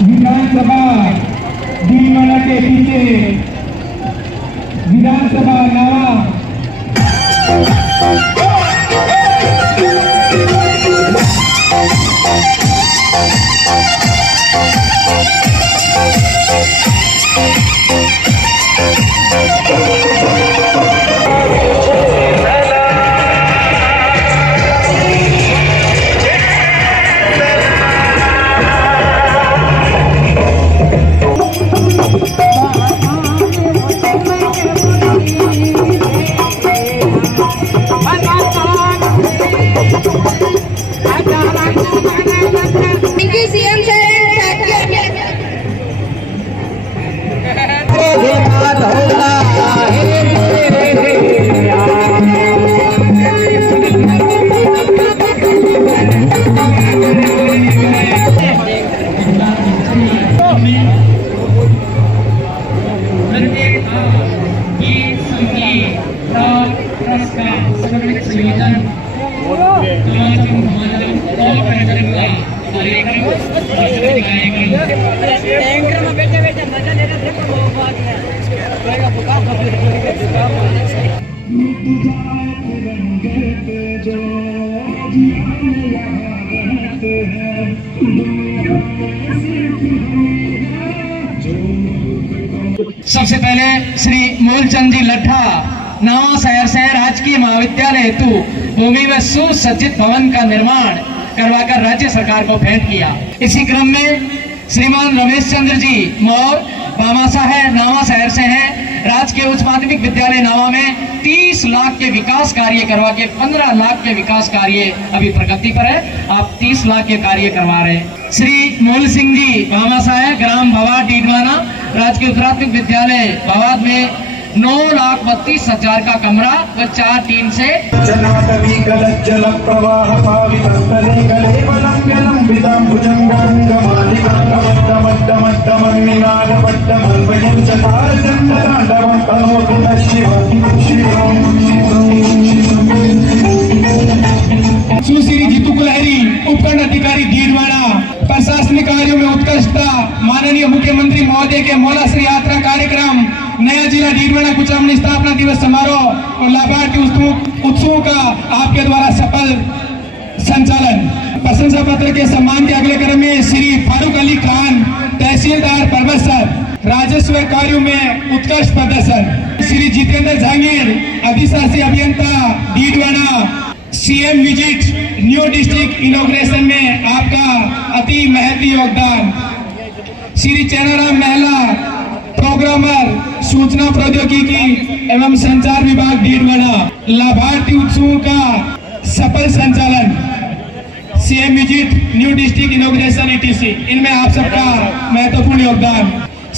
विधानसभा दीनवाना के पीछे विधानसभा नावा CM sir सबसे पहले श्री मूलचंद जी लट्ठा नावा शहर से राजकीय महाविद्यालय हेतु भूमि व सुसज्जित भवन का निर्माण करवाकर राज्य सरकार को भेंट किया। इसी क्रम में श्रीमान रमेश चंद्र जी मौर बामासा है नावा शहर से हैं। राजकीय उच्च माध्यमिक विद्यालय नावा में 30 लाख के विकास कार्य करवा के 15 लाख के विकास कार्य अभी प्रगति पर है। आप 30 लाख के कार्य करवा रहे हैं। श्री मूल सिंह जी बामासा है ग्राम भवाद डीडवाना राजकीय प्राथमिक विद्यालय भवाद में 9,32,000 का कमरा व 4 टीन से जल प्रवाह सुश्री जीतू कुलहरी उपखंड अधिकारी डीडवाना प्रशासनिक कार्यों में उत्कृष्टता माननीय मुख्यमंत्री महोदय के मौला श्री यात्रा कार्यक्रम नया जिला डीडवाना कुचामनी स्थापना दिवस समारोह और लाभार्थी उत्सवों का आपके द्वारा सफल संचालन। प्रशंसा पत्र के सम्मान के अगले क्रम में श्री फारूक अली खान तहसीलदार परबतसर राजस्व कार्यों में उत्कृष्ट प्रदर्शन। श्री जितेंद्र जहांगीर अधिशासी अभियंता Didwana CM visit new district inauguration में आपका अति महती योगदान। श्री चैनाराम महला प्रोग्रामर सूचना प्रौद्योगिकी एवं संचार विभाग डीडवाना लाभार्थी उत्सवों का सफल संचालन CM visit new district inauguration ETC इनमें आप सबका महत्वपूर्ण योगदान।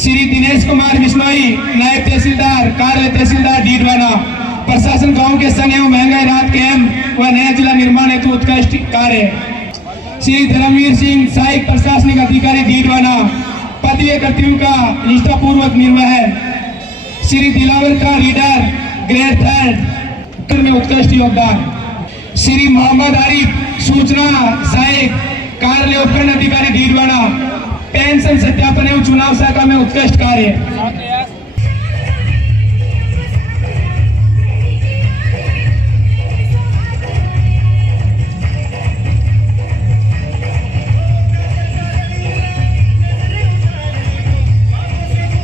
श्री दिनेश कुमार बिश्नोई नायब तहसीलदार कार्य तहसीलदार डीडवाना प्रशासन गांव के संग एवं महंगाई राहत कैंप व नया जिला निर्माण हेतु उत्कृष्ट कार्य। श्री धर्मवीर सिंह सहायक प्रशासनिक अधिकारी डीडवाना पदवीय कर्तव्यों का निष्ठापूर्वक निर्वहन। श्री दिलावर का रीडर ग्रेड 3 में उत्कृष्ट योगदान। श्री मोहम्मद आरिफ सूचना सहायक कार्यालय उपखंड अधिकारी डीडवाना पेंशन सत्यापन एवं चुनाव शाखा में उत्कृष्ट कार्य।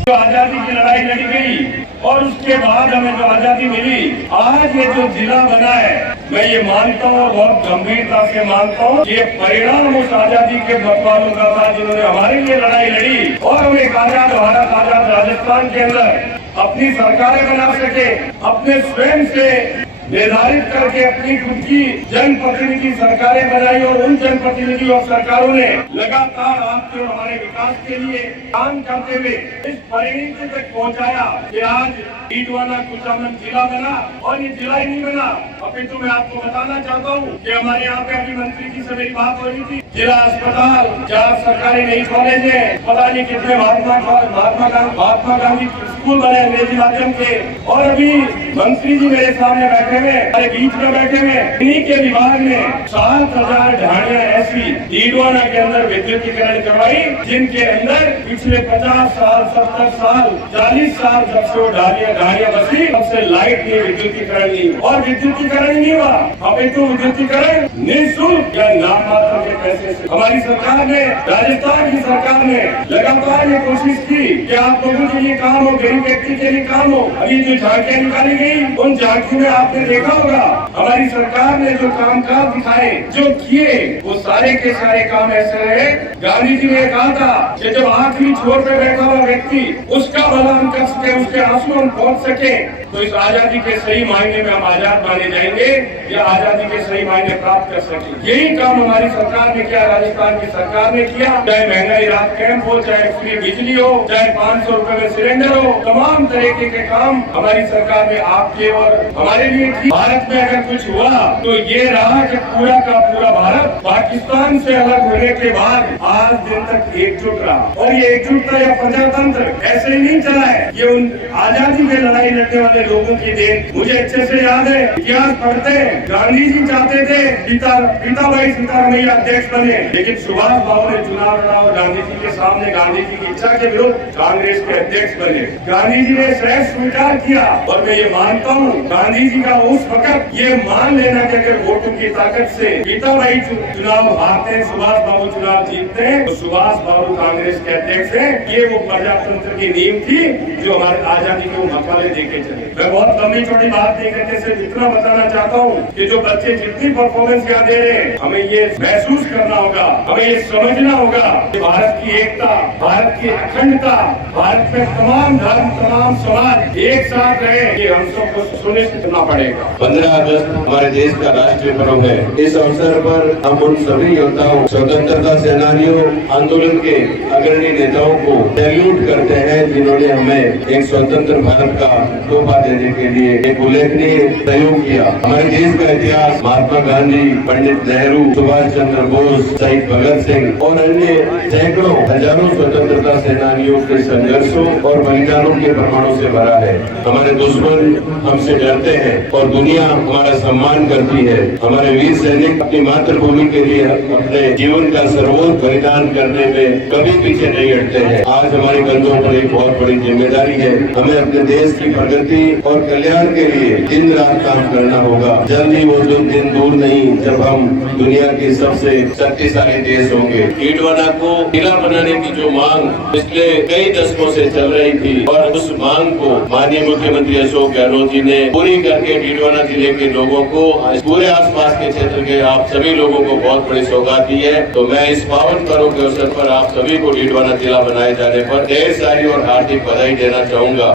जो आजादी की लड़ाई लड़ी गई और उसके बाद हमें जो आजादी मिली, आज ये जो जिला बना है, मैं ये मानता हूँ, बहुत गंभीरता से मानता हूँ, ये परिणाम उस आजादी के मतवालों का था जिन्होंने हमारे लिए लड़ाई लड़ी और हम एक आजाद भारत, आजाद राजस्थान के अंदर अपनी सरकारें बना सके, अपने स्वयं से निर्धारित करके अपनी खुद की जनप्रतिनिधि सरकारें बनाई और उन जनप्रतिनिधि और सरकारों ने लगातार आपके और हमारे विकास के लिए काम करते हुए इस परिणति तक पहुंचाया कि आज डीडवाना कुचामन जिला बना। और ये जिला ही नहीं बना, अपितु मैं आपको बताना चाहता हूँ कि हमारे यहाँ पे अभी मंत्री जी से मेरी बात हो रही थी, जिला अस्पताल, जहाँ सरकारी नई कॉलेज है, पता नहीं कितने महात्मा गांधी स्कूल बने अंग्रेजी माध्यम के, और अभी मंत्री जी मेरे सामने बैठे हुए, मेरे बीच में बैठे हुए, इन्हीं के विभाग ने 7,000 ढाणियां ऐसी डीडवाना के अंदर विद्युतीकरण करवाई, जिनके अंदर पिछले 50 साल, 70 साल, 40 साल जब से वो ढाणियां बसी, तब से लाइट नहीं, विद्युतीकरण नहीं, और विद्युतीकरण नहीं हुआ। अभी तो विद्युतीकरण निःशुल्क या नाम मात्र के पैसे से हमारी सरकार ने, राजस्थान की सरकार ने लगातार ये कोशिश की कि आप लोगों के लिए काम हो, गरीब व्यक्ति के लिए काम हो। अभी जो झांकियां निकाली गई, उन झांकियों में आपने देखा होगा हमारी सरकार ने जो कामकाज दिखाए, जो किए, वो सारे के सारे काम ऐसे रहे। गांधी जी ने कहा था कि जब आखिरी छोर पे बैठा हुआ व्यक्ति, उसका भला हम कर सके, उसके आंसू हम पहुंच सके, तो इस आजादी के सही मायने में हम आजाद माने जाएंगे या आजादी के सही मायने प्राप्त कर सके। यही काम हमारी सरकार ने किया, राजस्थान की सरकार ने किया। चाहे महंगाई राहत कैंप हो, चाहे फ्री बिजली हो, चाहे 500 रुपए में सिलेंडर हो, तमाम तरीके के काम हमारी सरकार ने आपके और हमारे लिए किए। भारत में अगर कुछ हुआ तो ये रहा कि पूरा का पूरा भारत पाकिस्तान से अलग होने के बाद आज दिन तक एकजुट रहा, और ये एकजुटता या प्रजातंत्र ऐसे ही नहीं चला है, ये उन आजादी में लड़ाई लड़ने वाले लोगों की देन। मुझे अच्छे से याद है, इतिहास पढ़ते हैं, गांधी जी चाहते थे पीताबाई सीतारमैया अध्यक्ष बने, लेकिन सुभाष बाबू ने चुनाव लड़ा और गांधी जी के सामने गांधी जी की इच्छा के विरुद्ध कांग्रेस के अध्यक्ष बने। गांधी जी ने सहज स्वीकार किया, और मैं ये मानता हूँ गांधी जी का उस वक्त ये मान लेना कि अगर वोटों की ताकत से पीताबाई चुनाव हारते हैं, सुभाष बाबू चुनाव जीतते हैं, तो सुभाष बाबू कांग्रेस के अध्यक्ष हैं। ये वो प्रजातंत्र की नींव थी जो हमारे आजादी को मकाले देके चले। मैं बहुत लंबी छोटी बात नहीं करके सिर्फ इतना बताना चाहता हूँ कि जो बच्चे जितनी परफॉर्मेंस यहाँ दे रहे हैं, हमें ये महसूस करना होगा, हमें ये समझना होगा कि भारत की एकता, भारत की अखंडता, भारत में तमाम धर्म, तमाम समाज एक साथ रहे, ये हम सबको सुनिश्चित करना पड़ेगा। 15 अगस्त हमारे देश का राष्ट्रीय पर्व है। इस अवसर पर हम उन सभी योद्धाओं, स्वतंत्रता सेनानियों, आंदोलन के अग्रणी नेताओं को सैल्यूट करते हैं, जिन्होंने हमें एक स्वतंत्र भारत का तोहफा देने के लिए एक उल्लेखनीय सहयोग किया। हमारे देश का इतिहास महात्मा गांधी, पंडित नेहरू, सुभाष चंद्र बोस, शहीद भगत सिंह और अन्य सैकड़ों हजारों स्वतंत्रता सेनानियों के संघर्षों और बलिदानों के प्रमाणों से भरा है। हमारे दुश्मन हमसे डरते हैं और दुनिया हमारा सम्मान करती है। हमारे वीर सैनिक अपनी मातृभूमि के लिए अपने जीवन का सर्वोच्च बलिदान करने में कभी पीछे नहीं हटते हैं। आज हमारे कंधों पर एक बहुत बड़ी जिम्मेदारी है। हमें अपने देश की प्रगति और कल्याण के लिए दिन रात काम करना होगा। जल्दी वो दिन दूर नहीं जब हम दुनिया के सबसे शक्तिशाली देश होंगे। डीडवाना को जिला बनाने की जो मांग पिछले कई दशकों से चल रही थी, और उस मांग को माननीय मुख्यमंत्री अशोक गहलोत जी ने पूरी करके डीडवाना जिले के लोगों को, पूरे आसपास के क्षेत्र के आप सभी लोगों को बहुत बड़ी सौगात दी है। तो मैं इस पावन पर्व के अवसर पर आप सभी को डीडवाना जिला बनाए जाने पर ढेर सारी और हार्दिक बधाई देना चाहूंगा।